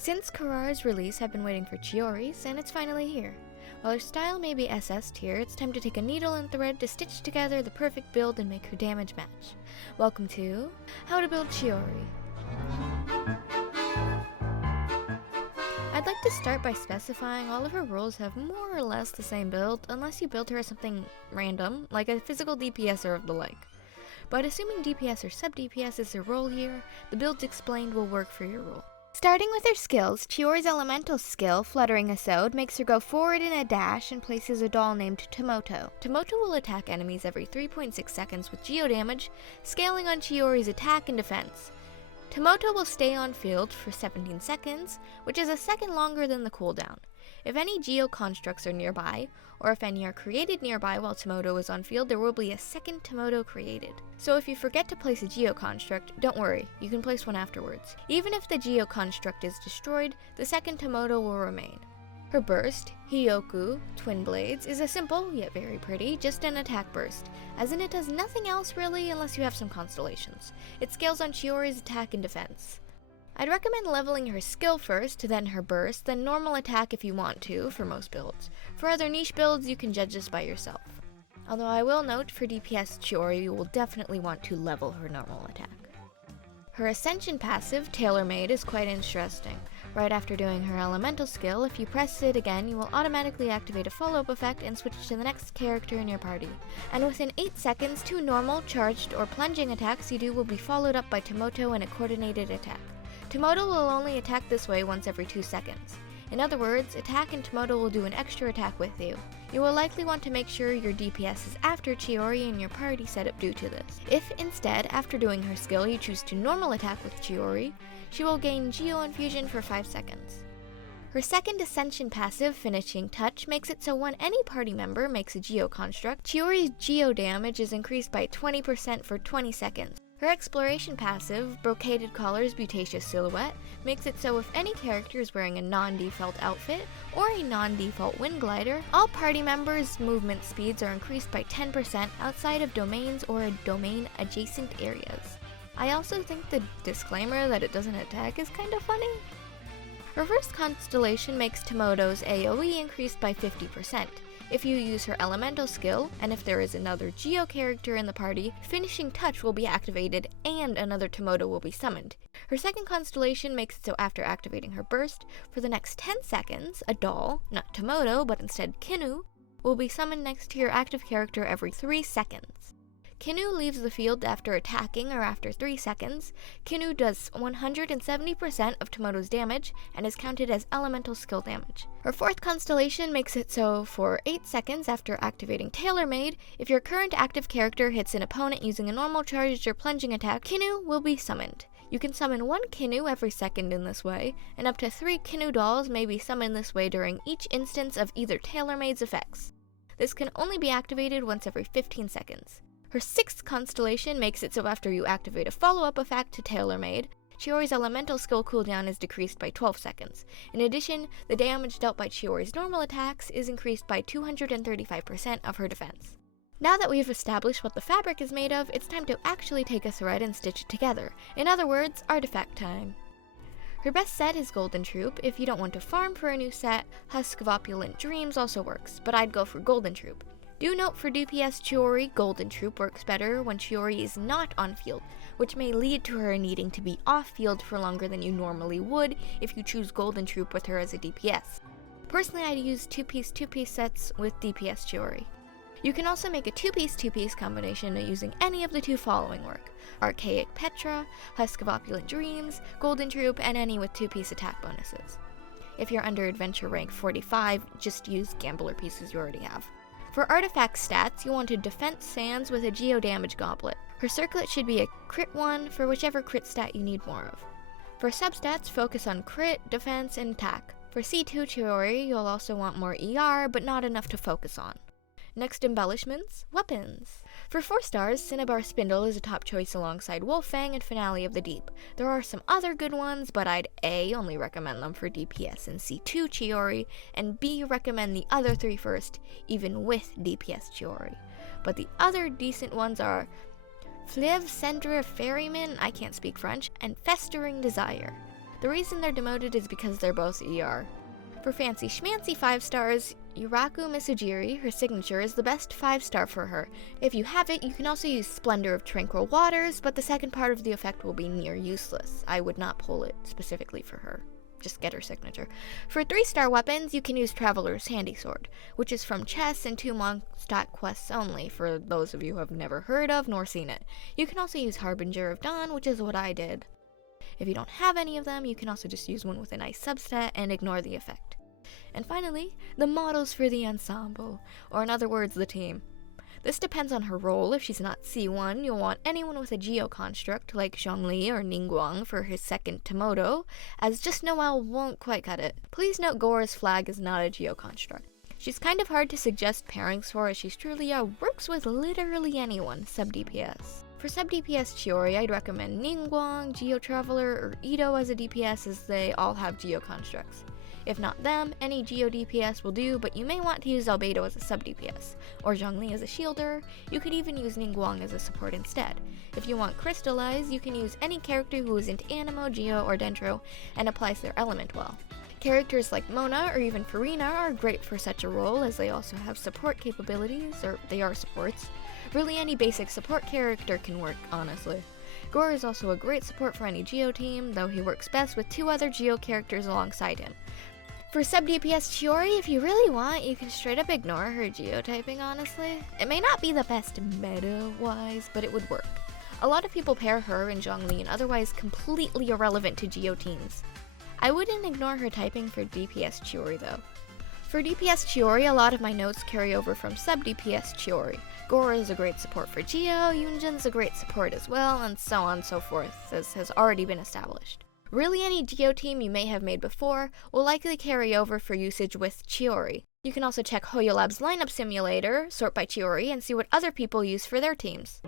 Since Kurara's release, I've been waiting for Chiori's, and it's finally here. While her style may be SS tier, it's time to take a needle and thread to stitch together the perfect build and make her damage match. Welcome to How to Build Chiori. I'd like to start by specifying all of her roles have more or less the same build, unless you build her as something random, like a physical DPS or of the like. But assuming DPS or sub-DPS is her role here, the builds explained will work for your role. Starting with her skills, Chiori's elemental skill, Fluttering Isode, makes her go forward in a dash and places a doll named Tomoto. Tomoto will attack enemies every 3.6 seconds with geo damage, scaling on Chiori's attack and defense. Tomoto will stay on field for 17 seconds, which is a second longer than the cooldown. If any geo constructs are nearby, or if any are created nearby while Tomoto is on field, there will be a second Tomoto created. So if you forget to place a geo construct, don't worry, you can place one afterwards. Even if the geo construct is destroyed, the second Tomoto will remain. Her burst, Hyoku, Twin Blades, is a simple, yet very pretty, just an attack burst, as in it does nothing else really unless you have some constellations. It scales on Chiori's attack and defense. I'd recommend leveling her skill first, then her burst, then normal attack if you want to, for most builds. For other niche builds, you can judge this by yourself. Although I will note, for DPS Chiori, you will definitely want to level her normal attack. Her Ascension passive, Tailor Made, is quite interesting. Right after doing her elemental skill, if you press it again, you will automatically activate a follow-up effect and switch to the next character in your party. And within 8 seconds, 2 normal, charged, or plunging attacks you do will be followed up by Tomoto in a coordinated attack. Tomoto will only attack this way once every 2 seconds. In other words, attack and Tomoto will do an extra attack with you. You will likely want to make sure your DPS is after Chiori in your party setup due to this. If instead, after doing her skill, you choose to normal attack with Chiori, she will gain Geo Infusion for 5 seconds. Her second Ascension passive, Finishing Touch, makes it so when any party member makes a Geo construct, Chiori's Geo damage is increased by 20% for 20 seconds. Her Exploration passive, Brocaded Collar's Butaceous Silhouette, makes it so if any character is wearing a non-default outfit or a non-default wind glider, all party members' movement speeds are increased by 10% outside of domains or domain-adjacent areas. I also think the disclaimer that it doesn't attack is kind of funny. Her first constellation makes Tomoto's AoE increased by 50%. If you use her elemental skill, and if there is another Geo character in the party, Finishing Touch will be activated and another Tomoto will be summoned. Her second constellation makes it so after activating her burst, for the next 10 seconds, a doll, not Tomoto but instead Kinu, will be summoned next to your active character every 3 seconds. Kinu leaves the field after attacking or after 3 seconds. Kinu does 170% of Tomoto's damage and is counted as elemental skill damage. Her fourth constellation makes it so for 8 seconds after activating Tailor Made, if your current active character hits an opponent using a normal charged or plunging attack, Kinu will be summoned. You can summon 1 Kinu every second in this way, and up to 3 Kinu dolls may be summoned this way during each instance of either Tailor Made's effects. This can only be activated once every 15 seconds. Her sixth constellation makes it so after you activate a follow-up effect to Tailor Made, Chiori's elemental skill cooldown is decreased by 12 seconds. In addition, the damage dealt by Chiori's normal attacks is increased by 235% of her defense. Now that we've established what the fabric is made of, it's time to actually take a thread and stitch it together. In other words, artifact time. Her best set is Golden Troop. If you don't want to farm for a new set, Husk of Opulent Dreams also works, but I'd go for Golden Troop. Do note for DPS Chiori, Golden Troop works better when Chiori is not on field, which may lead to her needing to be off field for longer than you normally would if you choose Golden Troop with her as a DPS. Personally, I'd use 2-piece sets with DPS Chiori. You can also make a 2-piece combination using any of the 2 following work: Archaic Petra, Husk of Opulent Dreams, Golden Troop, and any with 2-piece attack bonuses. If you're under Adventure rank 45, just use Gambler pieces you already have. For artifact stats, you'll want a Defense Sands with a Geo Damage Goblet. Her circlet should be a crit 1 for whichever crit stat you need more of. For substats, focus on crit, defense, and attack. For C2 Chiori, you'll also want more ER, but not enough to focus on. Next embellishments, weapons. For 4 stars, Cinnabar Spindle is a top choice alongside Wolffang and Finale of the Deep. There are some other good ones, but I'd A, only recommend them for DPS and C2 Chiori, and B, recommend the other 3 first, even with DPS Chiori. But the other decent ones are Fleuve Cendre Ferryman, I can't speak French, and Festering Desire. The reason they're demoted is because they're both ER. For fancy schmancy 5 stars, Yuraku Misujiri, her signature, is the best 5-star for her. If you have it, you can also use Splendor of Tranquil Waters, but the second part of the effect will be near useless. I would not pull it specifically for her. Just get her signature. For 3-star weapons, you can use Traveler's Handy Sword, which is from chess and 2 Mondstadt quests only, for those of you who have never heard of nor seen it. You can also use Harbinger of Dawn, which is what I did. If you don't have any of them, you can also just use one with a nice substat and ignore the effect. And finally, the models for the ensemble, or in other words, the team. This depends on her role. If she's not C1, you'll want anyone with a Geo-construct, like Zhongli or Ningguang for his second Tomodo, as just Noelle won't quite cut it. Please note Gora's flag is not a Geo-construct. She's kind of hard to suggest pairings for, as she's truly works with literally anyone, sub-DPS. For sub-DPS Chiori, I'd recommend Ningguang, Geo-Traveler, or Ito as a DPS, as they all have Geo-constructs. If not them, any Geo DPS will do, but you may want to use Albedo as a sub-DPS, or Zhongli as a shielder. You could even use Ningguang as a support instead. If you want Crystallize, you can use any character who is into Anemo, Geo, or Dendro, and applies their element well. Characters like Mona or even Farina are great for such a role, as they also have support capabilities, or they are supports. Really any basic support character can work, honestly. Gora is also a great support for any Geo team, though he works best with 2 other Geo characters alongside him. For sub-DPS Chiori, if you really want, you can straight up ignore her geotyping, honestly. It may not be the best meta-wise, but it would work. A lot of people pair her and Zhongli in otherwise completely irrelevant to Geo teams. I wouldn't ignore her typing for DPS Chiori though. For DPS Chiori, a lot of my notes carry over from sub-DPS Chiori. Gora is a great support for Geo, Yunjin's a great support as well, and so on and so forth, as has already been established. Really any Geo team you may have made before will likely carry over for usage with Chiori. You can also check HoYoLab's lineup simulator, sort by Chiori, and see what other people use for their teams.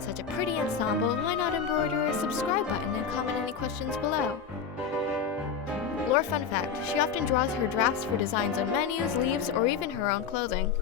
Such a pretty ensemble, why not embroider a subscribe button and comment any questions below? Lore fun fact, she often draws her drafts for designs on menus, leaves, or even her own clothing.